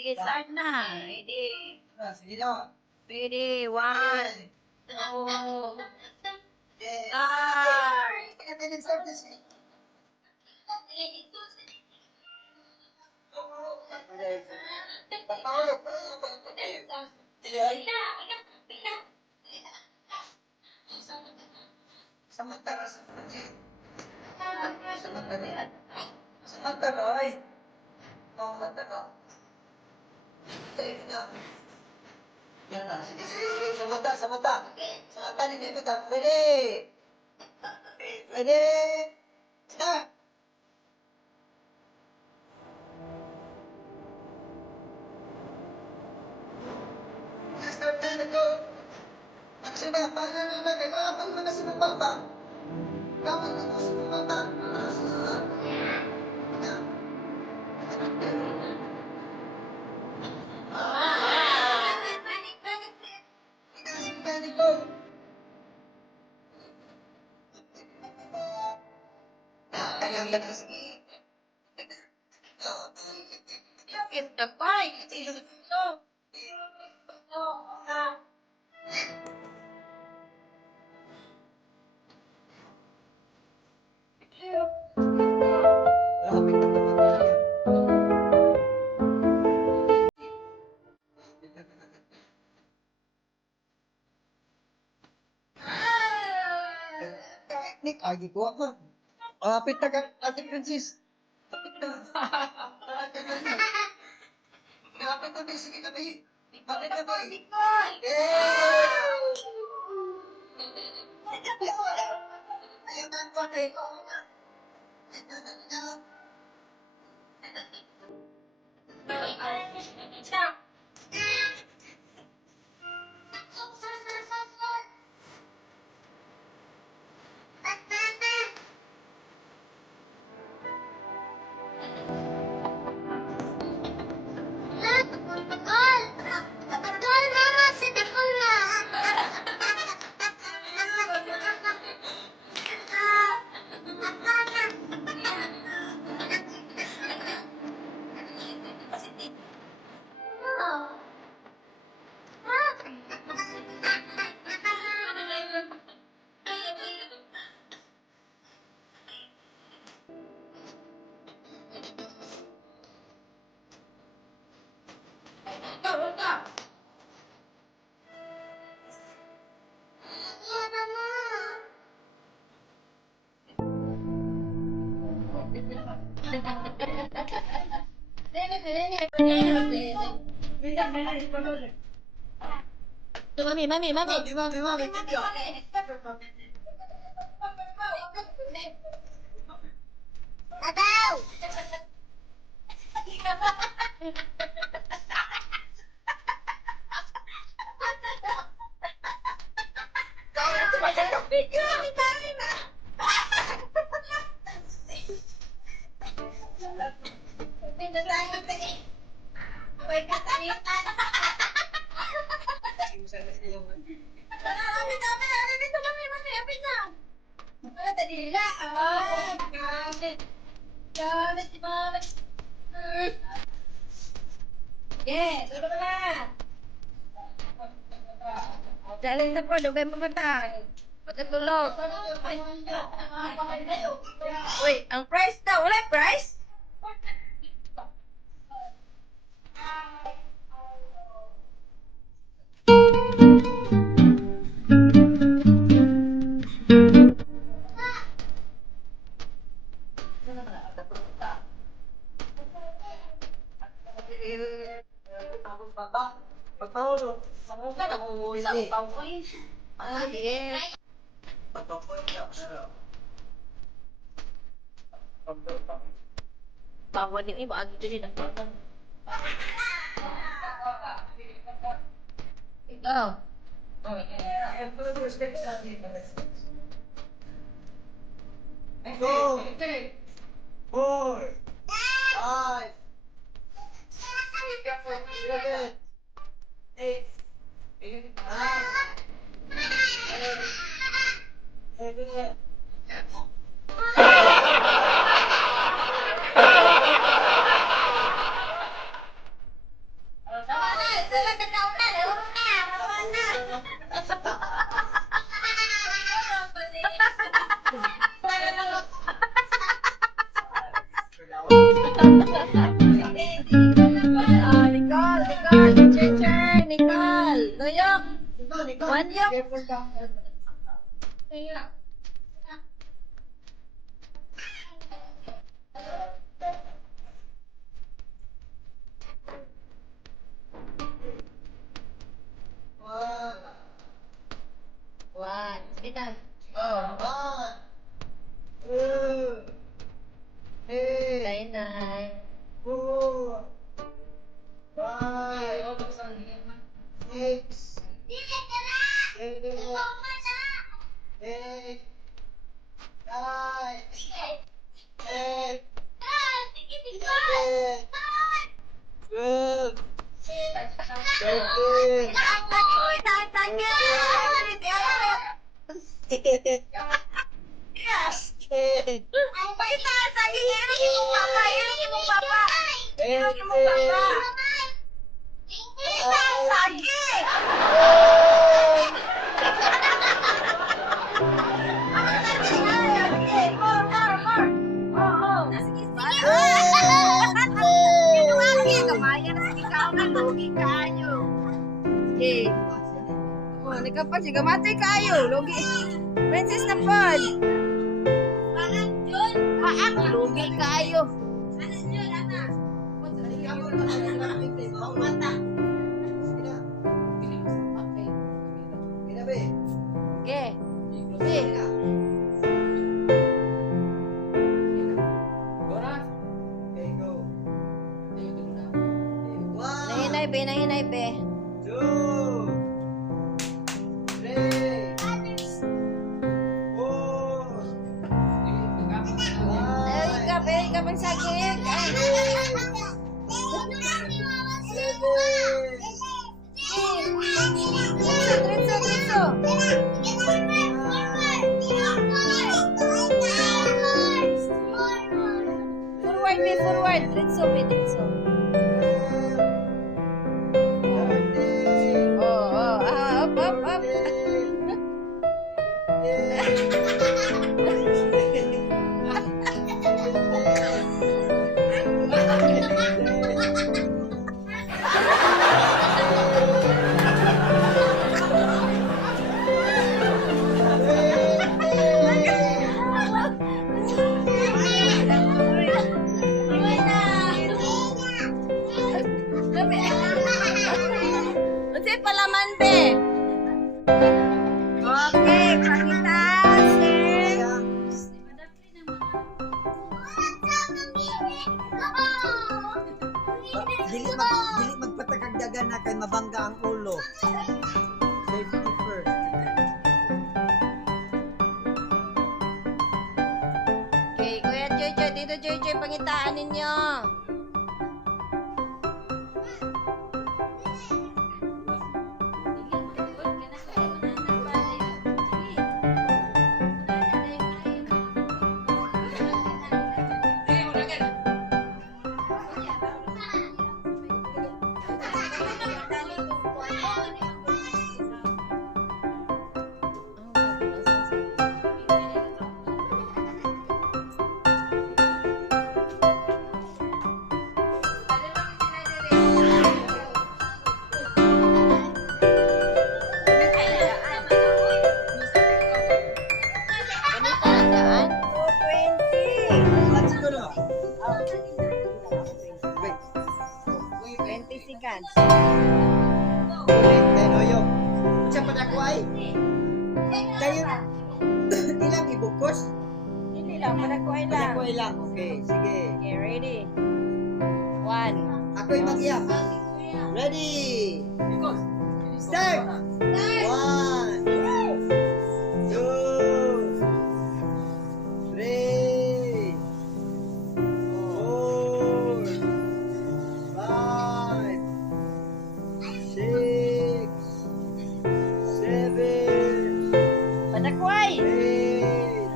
sige, start na. Ready? Sige na. Ready, one, two, start! Samantala, samantala. Samantala, ay. Samantala. Yan na, sige, sige. Samantala, samantala. Samantala, dito ka. Ready? Ready? Start! Start na ito. Sige, paano na sa mapa? Kamu na sa mapa. Panic ko. Alam na kasi. Sakit na pa, no. Lapit na naman. Nick, agi ko ako. Lapit na ka, Ate Francis. Lapit na. Lapit na, sige na, Bay. Lapit na, Bay. Ayun na, Bay. Stop! Mami, mami, mami. Mami. Yes, ano ka na? Dahil sa po, lugay mo mata. Pagkatulog. Uy, ang price daw. Wala price? Pagpaulo. Ah, yes. Bawal yung iba. Agad din ang bawal. Ikaw. Go! 4, 5, 7, 8, 9, 7, One year. Careful ka. One. Bitan. One. Two. Three. Nay. 4. 5. 6. 7. 8. 9. 10. 12. 13. 14. Nagkapan siya gamatay kayo. Logi. Princess na pod. Paak logi kayo. Okay. Okay. Nahinay be. 2, 3, 4, 5, Ikaw pang saging. 7, Diretso. Forward. Diretso. Up. Kasi palaman be. Okay, pakitas. Dili magpatakagdagan na kay mabangga ang ulo. Safety first. Okay, Kuya Joy, Tito Joy, pangitaan ninyo. Let's go na. 20 seconds. Tenoyo. Siya pa nakuhay. Kayo, ilang ibukos? Hindi lang, manakuhay lang. Nakuhay lang. Okay, sige. Okay, ready? 1. Ako'y mag-iyak. Ready? Start! 1, 2, 3, 4, 5, 6, 7, Manakuhay! 8,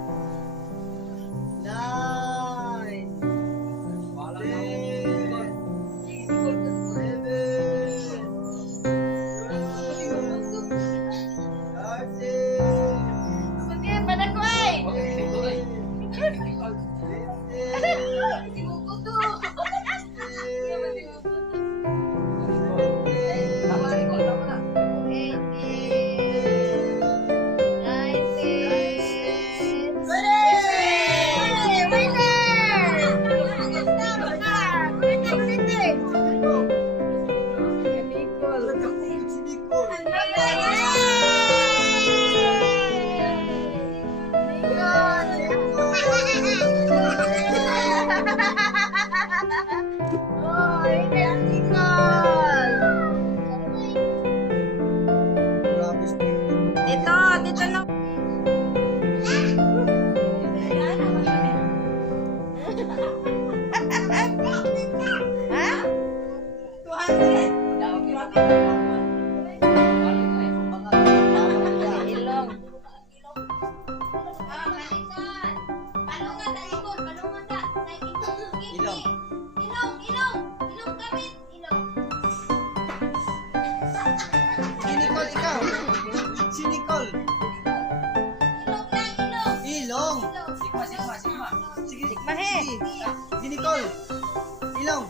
9, 10, Okay, manakuhay! Ha? 200. Ilong. Ilong. Si Nicole, ikaw. Si Nicole. Ilong. Sige, Sikmahe. sige. Si Nicole. Ilong.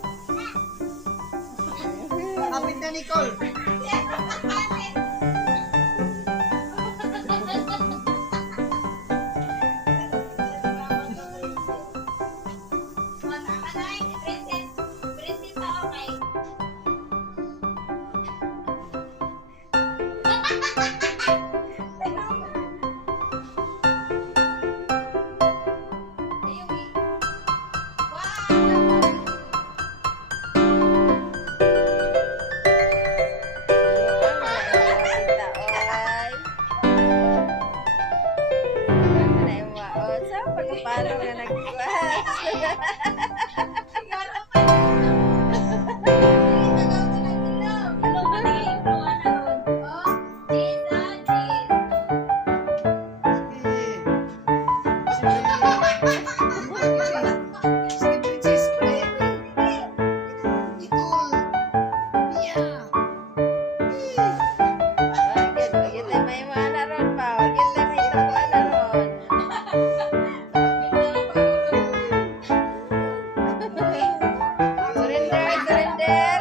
Kapit na Nicole. Paano nga nag-class? Sige, Princess. Nicole. Mia. Wagit tayo may mana ron pa. Wagit tayo may tapuan na ron. Surrender, surrender.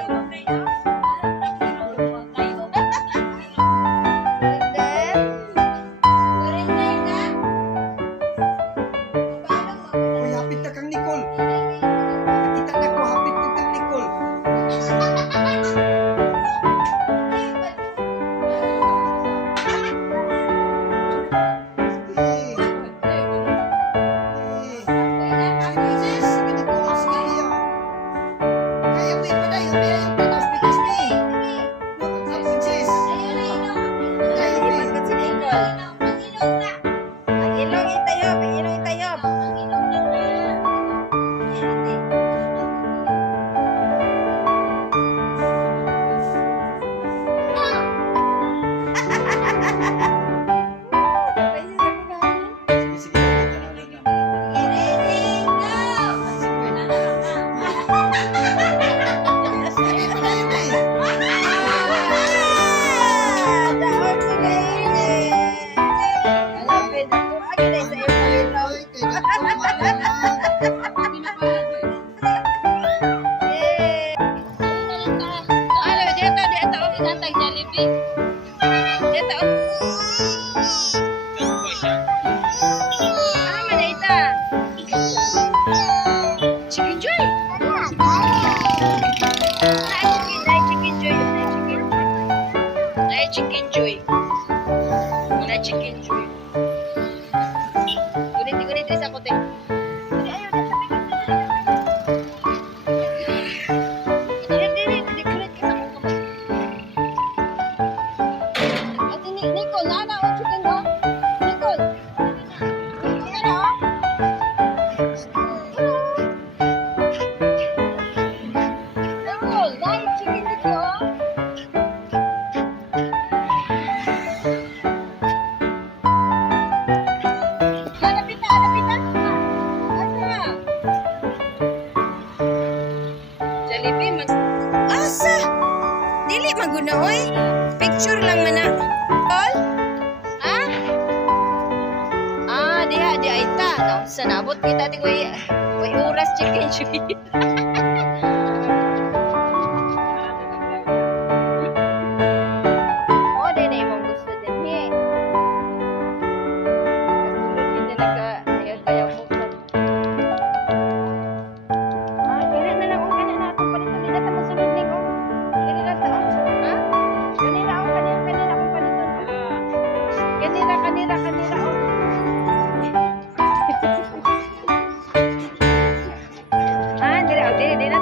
Uy, hapit na kang Nicole. Nakita na ko, hapit na kang Nicole. Sige. Sige. Sige, Nicole. Sige, Mia. Kaya mo ipaday. Mia, yung tatas, bitas, Mia. Princess. Kaya mo Ipat si Nicole. Ang ilong itayob, ang ilong itayob. Sige, sige. Sige, padayo, Mia. Daog ko na ini. Alapin ako. Agad ay sa iyong ilong. Ay, kay Nicole, malamang. Yay! Ano, dito, dito. Dito. Ah, manita. Chicken joy. Chicken joy. Wala chicken joy. Gunit sa kote. Nicole, nana o chicken mo? Nicole. Ano? Nicole, nana chicken dito. Alapit na. Asa? Jollibee, asa? Dili maguna, oy. Picture lang mana. Call? Ha? Diha, di ay ta. Sa nabot kita, di ko may oras chicken joy. Oh, di na imong gusto din, he. Kasulod din na ayaw kaya mo. Kira na lang, kanya na itong palitan nila ta masulod din, oh. Kira na ta, oh. Ha? Kanina, oh, kanina akong palitan, oh. Kanira, oh. Dili na